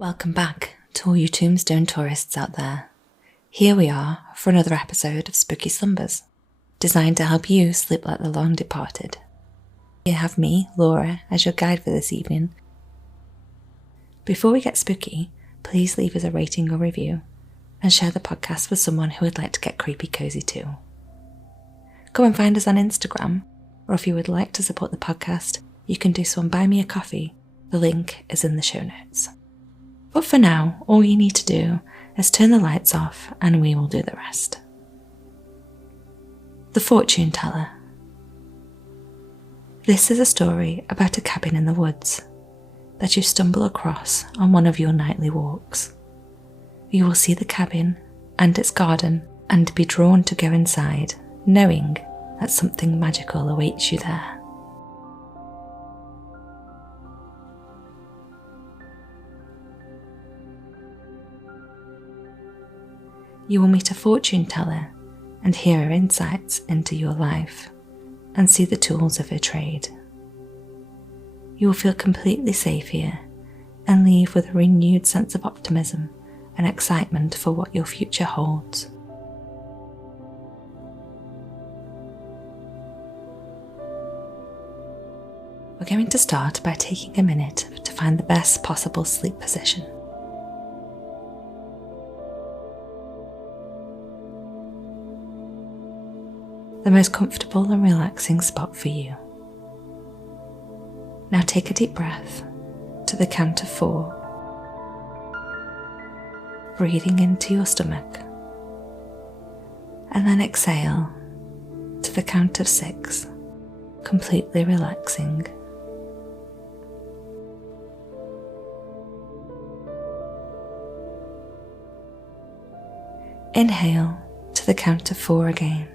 Welcome back to all you tombstone tourists out there. Here we are for another episode of Spooky Slumbers, designed to help you sleep like the long departed. You have me, Laura, as your guide for this evening. Before we get spooky, please leave us a rating or review and share the podcast with someone who would like to get creepy cozy too. Come and find us on Instagram, or if you would like to support the podcast, you can do so on Buy Me a Coffee. The link is in the show notes. But for now, all you need to do is turn the lights off and we will do the rest. The Fortune Teller. This is a story about a cabin in the woods that you stumble across on one of your nightly walks. You will see the cabin and its garden and be drawn to go inside, knowing that something magical awaits you there. You will meet a fortune teller and hear her insights into your life and see the tools of her trade. You will feel completely safe here and leave with a renewed sense of optimism and excitement for what your future holds. We're going to start by taking a minute to find the best possible sleep position. The most comfortable and relaxing spot for you. Now take a deep breath to the count of 4, breathing into your stomach, and then exhale to the count of 6, completely relaxing. Inhale to the count of 4 again.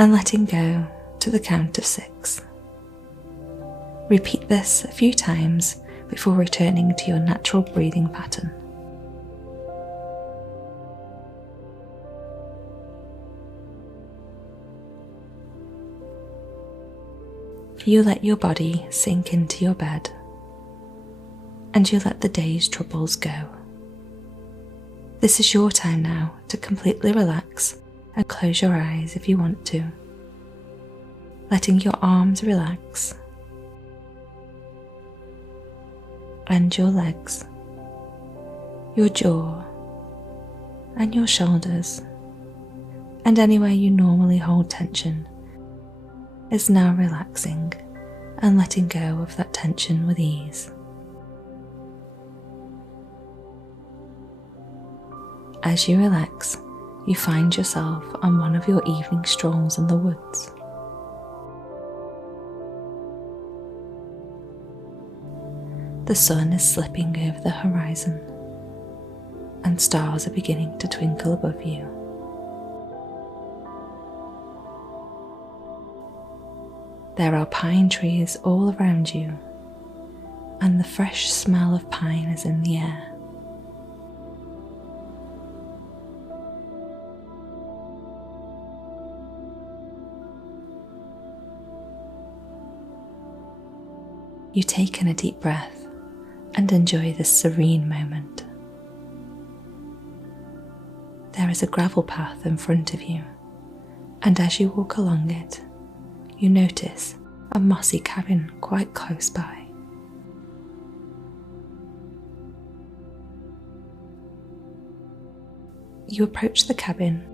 And letting go to the count of 6. Repeat this a few times before returning to your natural breathing pattern. You let your body sink into your bed, and you let the day's troubles go. This is your time now to completely relax and close your eyes if you want to, letting your arms relax and your legs, your jaw and your shoulders, and anywhere you normally hold tension is now relaxing and letting go of that tension with ease. As you relax, you find yourself on one of your evening strolls in the woods. The sun is slipping over the horizon, and stars are beginning to twinkle above you. There are pine trees all around you, and the fresh smell of pine is in the air. You take in a deep breath and enjoy this serene moment. There is a gravel path in front of you, and as you walk along it, you notice a mossy cabin quite close by. You approach the cabin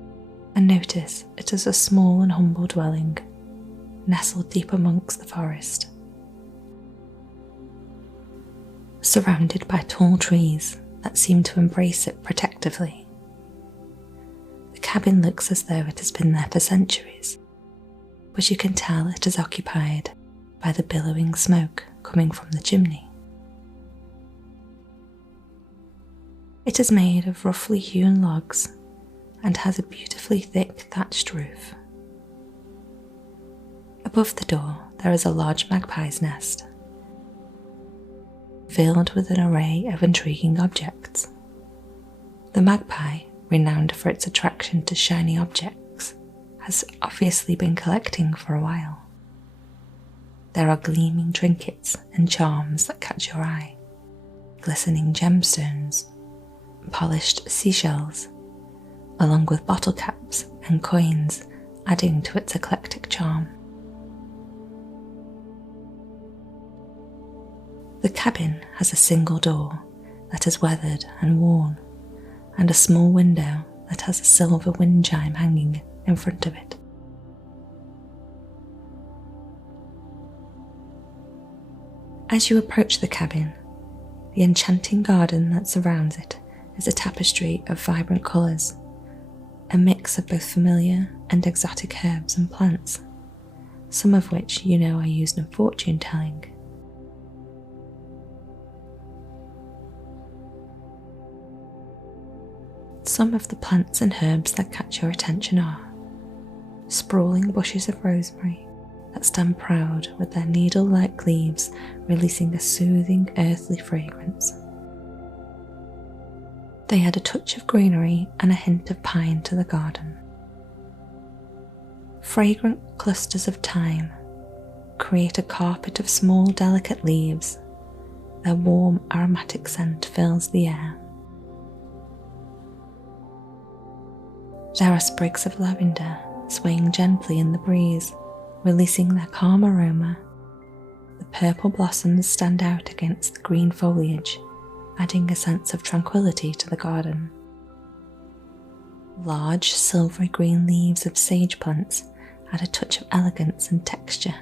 and notice it is a small and humble dwelling, nestled deep amongst the forest. Surrounded by tall trees that seem to embrace it protectively. The cabin looks as though it has been there for centuries, but you can tell it is occupied by the billowing smoke coming from the chimney. It is made of roughly hewn logs and has a beautifully thick thatched roof. Above the door there is a large magpie's nest, filled with an array of intriguing objects. The magpie, renowned for its attraction to shiny objects, has obviously been collecting for a while. There are gleaming trinkets and charms that catch your eye, glistening gemstones, polished seashells, along with bottle caps and coins adding to its eclectic charm. The cabin has a single door that is weathered and worn, and a small window that has a silver wind chime hanging in front of it. As you approach the cabin, the enchanting garden that surrounds it is a tapestry of vibrant colours, a mix of both familiar and exotic herbs and plants, some of which you know are used in fortune telling. Some of the plants and herbs that catch your attention are sprawling bushes of rosemary that stand proud with their needle-like leaves releasing a soothing earthly fragrance. They add a touch of greenery and a hint of pine to the garden. Fragrant clusters of thyme create a carpet of small delicate leaves. Their warm aromatic scent fills the air. There are sprigs of lavender swaying gently in the breeze, releasing their calm aroma. The purple blossoms stand out against the green foliage, adding a sense of tranquility to the garden. Large silvery green leaves of sage plants add a touch of elegance and texture.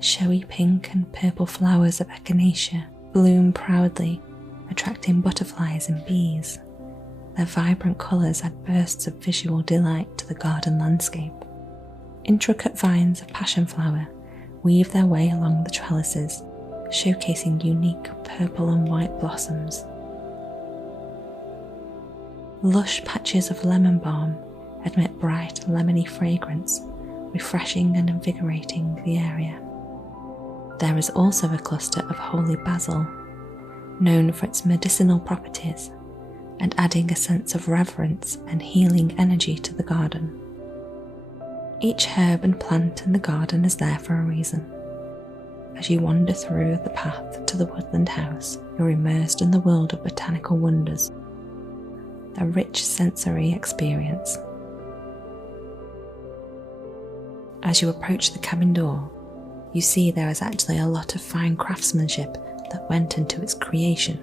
Showy pink and purple flowers of echinacea bloom proudly, attracting butterflies and bees. Their vibrant colours add bursts of visual delight to the garden landscape. Intricate vines of passion flower weave their way along the trellises, showcasing unique purple and white blossoms. Lush patches of lemon balm emit bright lemony fragrance, refreshing and invigorating the area. There is also a cluster of holy basil, known for its medicinal properties and adding a sense of reverence and healing energy to the garden. Each herb and plant in the garden is there for a reason. As you wander through the path to the woodland house, you're immersed in the world of botanical wonders, a rich sensory experience. As you approach the cabin door, you see there is actually a lot of fine craftsmanship that went into its creation.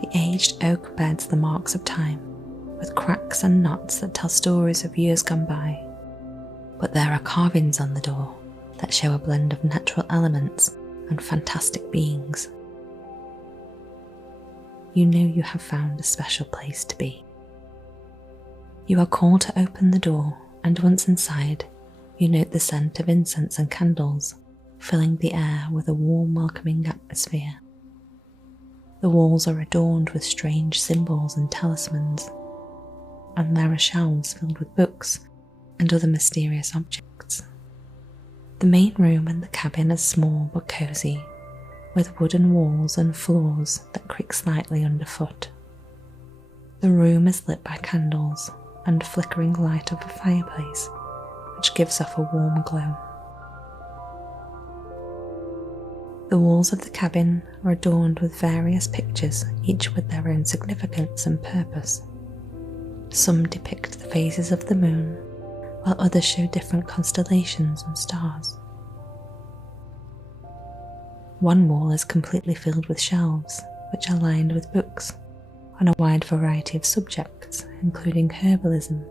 The aged oak bears the marks of time, with cracks and knots that tell stories of years gone by. But there are carvings on the door that show a blend of natural elements and fantastic beings. You know you have found a special place to be. You are called to open the door, and once inside, you note the scent of incense and candles, filling the air with a warm, welcoming atmosphere. The walls are adorned with strange symbols and talismans, and there are shelves filled with books and other mysterious objects. The main room in the cabin is small but cosy, with wooden walls and floors that creak slightly underfoot. The room is lit by candles and flickering light of a fireplace, which gives off a warm glow. The walls of the cabin are adorned with various pictures, each with their own significance and purpose. Some depict the phases of the moon, while others show different constellations and stars. One wall is completely filled with shelves, which are lined with books on a wide variety of subjects, including herbalism,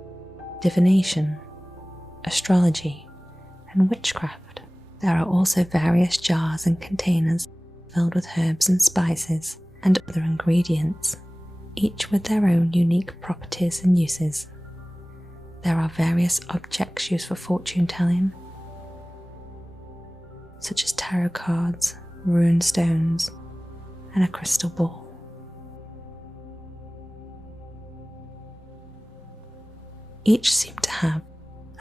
divination, astrology, and witchcraft. There are also various jars and containers filled with herbs and spices and other ingredients, each with their own unique properties and uses. There are various objects used for fortune telling, such as tarot cards, rune stones, and a crystal ball. Each seem to have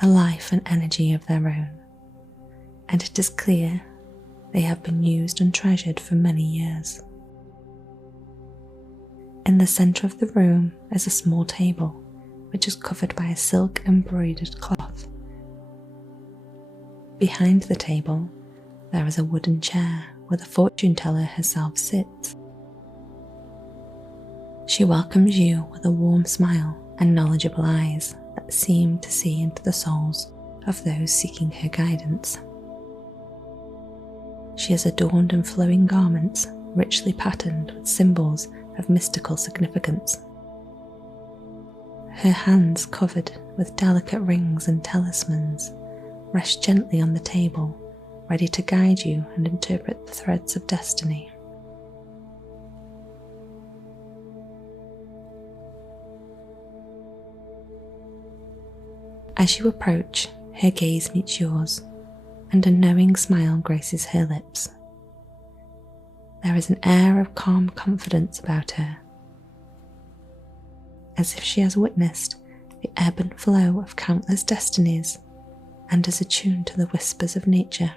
a life and energy of their own, and it is clear they have been used and treasured for many years. In the centre of the room is a small table, which is covered by a silk embroidered cloth. Behind the table, there is a wooden chair where the fortune teller herself sits. She welcomes you with a warm smile and knowledgeable eyes that seem to see into the souls of those seeking her guidance. She is adorned in flowing garments, richly patterned with symbols of mystical significance. Her hands, covered with delicate rings and talismans, rest gently on the table, ready to guide you and interpret the threads of destiny. As you approach, her gaze meets yours, and a knowing smile graces her lips. There is an air of calm confidence about her, as if she has witnessed the ebb and flow of countless destinies and is attuned to the whispers of nature.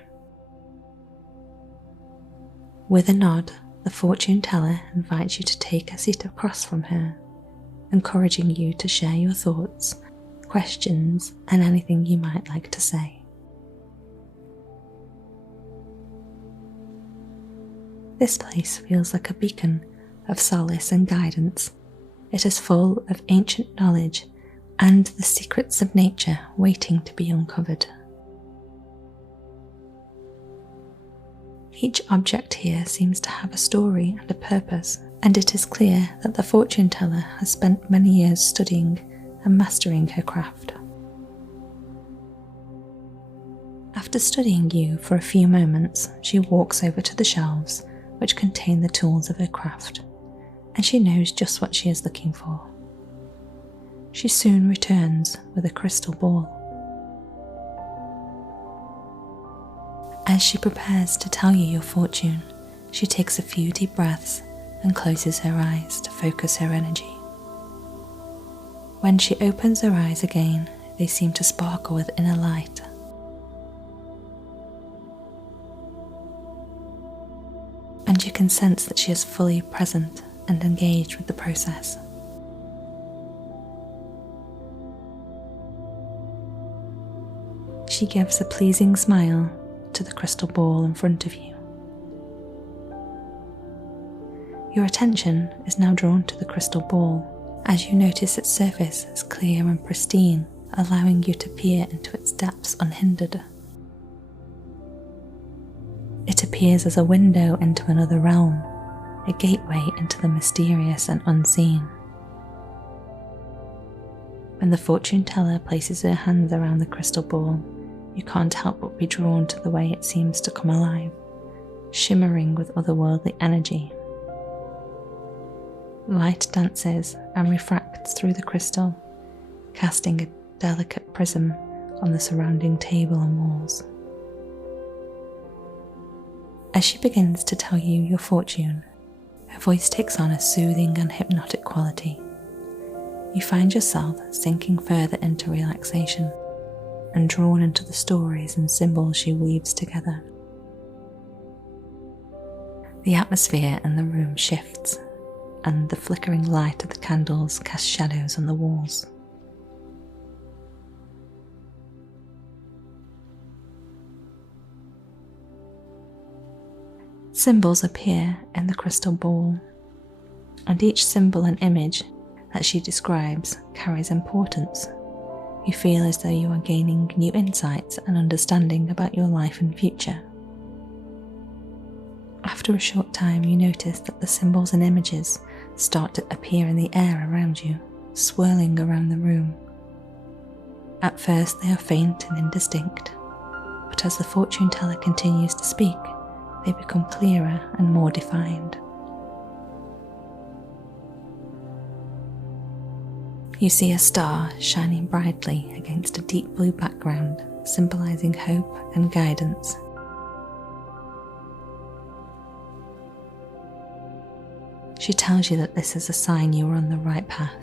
With a nod, the fortune teller invites you to take a seat across from her, encouraging you to share your thoughts, questions, and anything you might like to say. This place feels like a beacon of solace and guidance. It is full of ancient knowledge and the secrets of nature waiting to be uncovered. Each object here seems to have a story and a purpose, and it is clear that the fortune teller has spent many years studying and mastering her craft. After studying you for a few moments, she walks over to the shelves which contain the tools of her craft, and she knows just what she is looking for. She soon returns with a crystal ball. As she prepares to tell you your fortune, she takes a few deep breaths and closes her eyes to focus her energy. When she opens her eyes again, they seem to sparkle with inner light. And you can sense that she is fully present and engaged with the process. She gives a pleasing smile to the crystal ball in front of you. Your attention is now drawn to the crystal ball as you notice its surface is clear and pristine, allowing you to peer into its depths unhindered. It appears as a window into another realm, a gateway into the mysterious and unseen. When the fortune teller places her hands around the crystal ball, you can't help but be drawn to the way it seems to come alive, shimmering with otherworldly energy. Light dances and refracts through the crystal, casting a delicate prism on the surrounding table and walls. As she begins to tell you your fortune, her voice takes on a soothing and hypnotic quality. You find yourself sinking further into relaxation and drawn into the stories and symbols she weaves together. The atmosphere in the room shifts, and the flickering light of the candles casts shadows on the walls. Symbols appear in the crystal ball, and each symbol and image that she describes carries importance. You feel as though you are gaining new insights and understanding about your life and future. After a short time, you notice that the symbols and images start to appear in the air around you, swirling around the room. At first, they are faint and indistinct, but as the fortune teller continues to speak, they become clearer and more defined. You see a star shining brightly against a deep blue background, symbolizing hope and guidance. She tells you that this is a sign you are on the right path.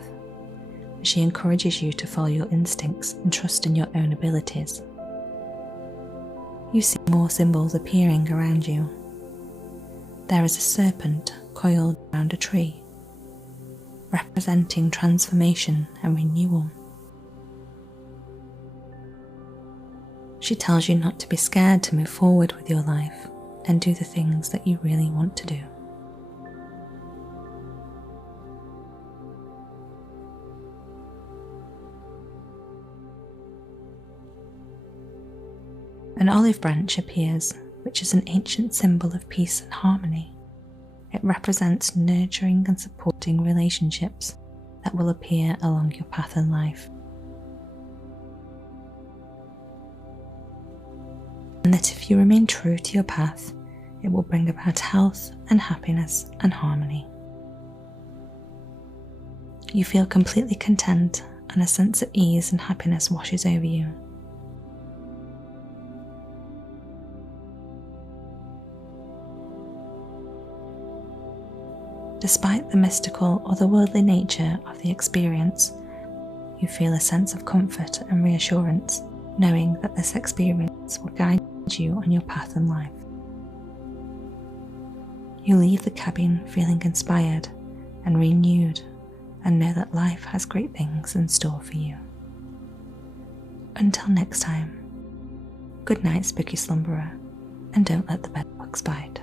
She encourages you to follow your instincts and trust in your own abilities. You see more symbols appearing around you. There is a serpent coiled around a tree, representing transformation and renewal. She tells you not to be scared to move forward with your life and do the things that you really want to do. An olive branch appears, which is an ancient symbol of peace and harmony. It represents nurturing and supporting relationships that will appear along your path in life. And that if you remain true to your path, it will bring about health and happiness and harmony. You feel completely content, and a sense of ease and happiness washes over you. Despite the mystical or the worldly nature of the experience, you feel a sense of comfort and reassurance, knowing that this experience will guide you on your path in life. You leave the cabin feeling inspired and renewed, and know that life has great things in store for you. Until next time, good night, Spooky Slumberer, and don't let the bedbugs bite.